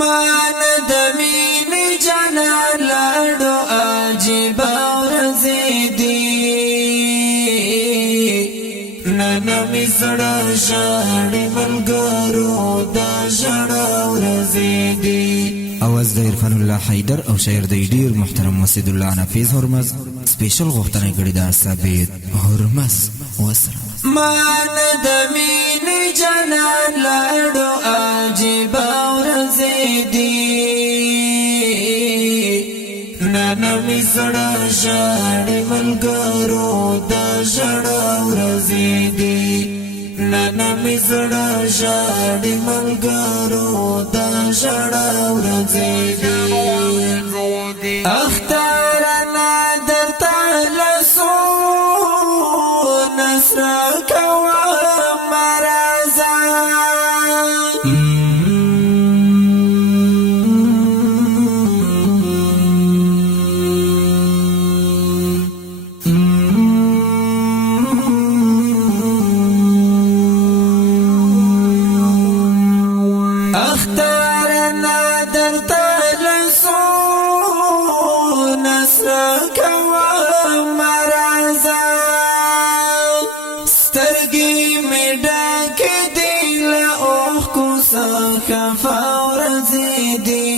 مان د مینې جانان لاړو عجیب ورځې دي نن مې زړه ژاړي ملګرو دا ژړا ورځې دي. اواز د عرفان الله حیدر او شاعر د ډیر محترم مسعود الله نفیس هرمز سپیشل غوښتنه کړې ده ثابت هرمز وسره. مان د مینې جانان لاړو عجیب ورځې دي نن مې زړه ژاړي ملګرو دا ژړا ورځې دي نن مې زړه ژاړي ملګرو دا ژړا ورځې دي. اخترنا درته لسو نصر کوه مرزا اخترنا درته لسو نصر کوه مرزا سترګې مې ډکې دي له اوښکو څخه ورځې دي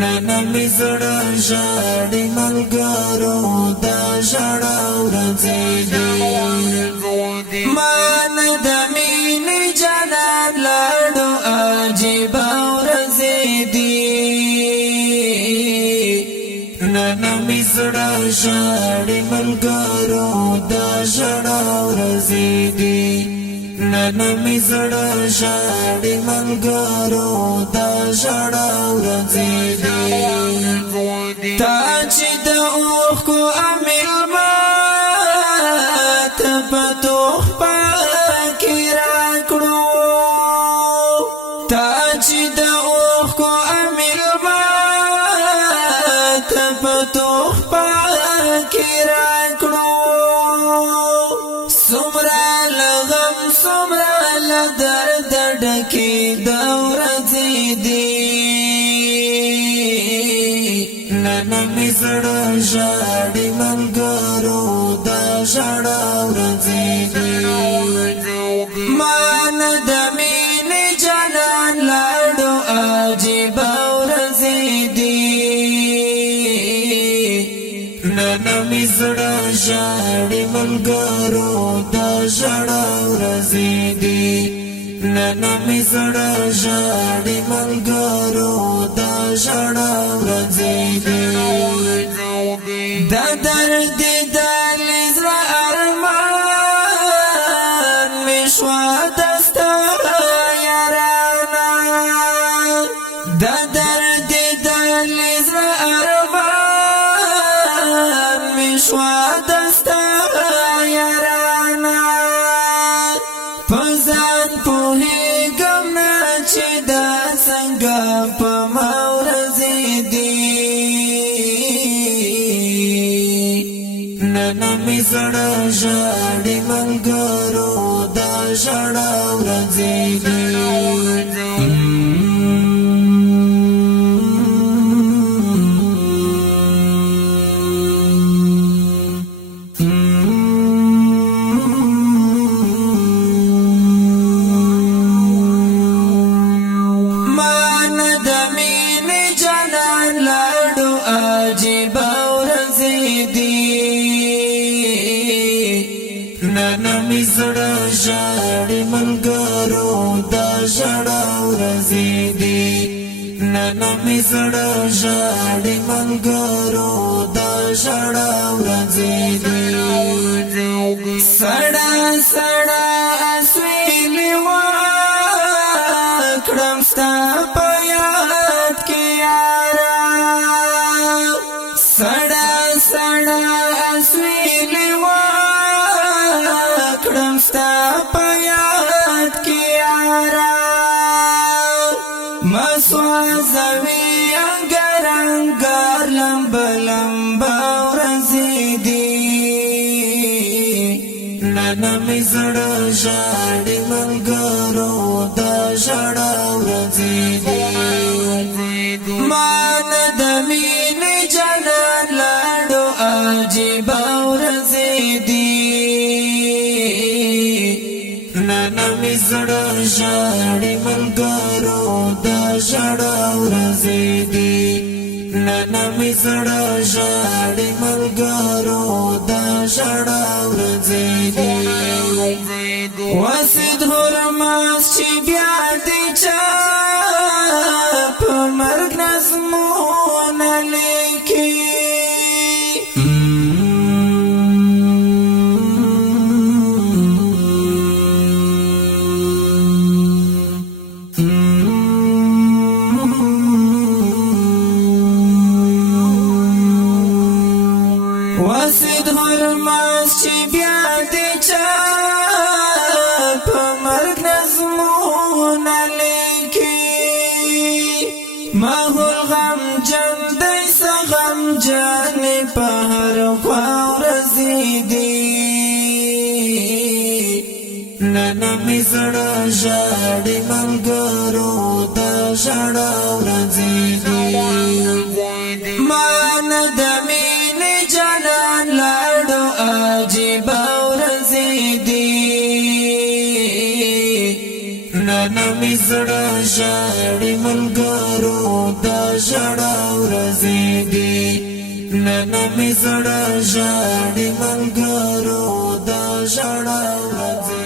نن مې زړه ژاړي ملګرو دا ژړا ورځې دي. مان د مینې جانان لاړو عجیب ورځې دي نن مې زړه ژاړي ملګرو دا ژړا ورځې دي نن مې زړه ژاړي ملګرو دا ژړا ورځې دي. تا چې د اوښکو امیل ماته په تحفه کې راکړو تا چې د اوښکو امیل ماته په تحفه کې راکړو څومره له غم څومره له درد ډکې د ورځې دي نن مې زړه ژاړي ملګرو دا ژړا ورځې دي. مان د مینې جانان لاړو عجیب ورځې دي نن مې زړه ژاړي ملګرو دا ژړا ورځې دي نن مې زړه ژاړي ملګرو دا ژړا ورځې دي. دا درد د زړه ارمان مې شوه دسته یارانه دا درد د زړه ارمان مې شوه دسته یارانه په ځان پوهېږم نه چې دا څنګه په ما ورځې دي نن مې زړه ژاړي ملګرو دا ژړا ورځې دي. مان د مینې جانان لاړو عجیب ورځې دي نن مې زړه ژاړي ملګرو دا ژړا ورځې دي نن مې زړه ژاړي ملګرو دا ژړا ورځې دي. سړا سړا اسویلې وکړم ستا په یاد کې یارا سړا سړا اسویلې وکړم ستا په یاد کې یارا مسوځوي انګار انګار لمبه لمبه ورځې دي نن مې زړه ژاړي ملګرو دا ژړا مینې جانان لاړو عجیب ورځې دي نن مې زړه ژاړي ملګرو د ژړا ورځې دي نن مې زړه ژاړي ملګرو د ژړا ورځې دي واسد هرماس چې بیا دې چا په مرګ نظمونه لیکي واسد هرماس چې بیا دې چا په مرګ نظمونه لیکي ماحول غم جن دی سه غم جانې په هر خوا ورځې دي نن مې زړه ژاړي ملګرو د ژړا ورځې دي ما نه د مینې جانان لاړو عجیب ورځې دي نن مې زړه ژاړي ملګرو د ژړا ورځې دي نن مې زړه ژاړي ملګرو د ژړا ورځې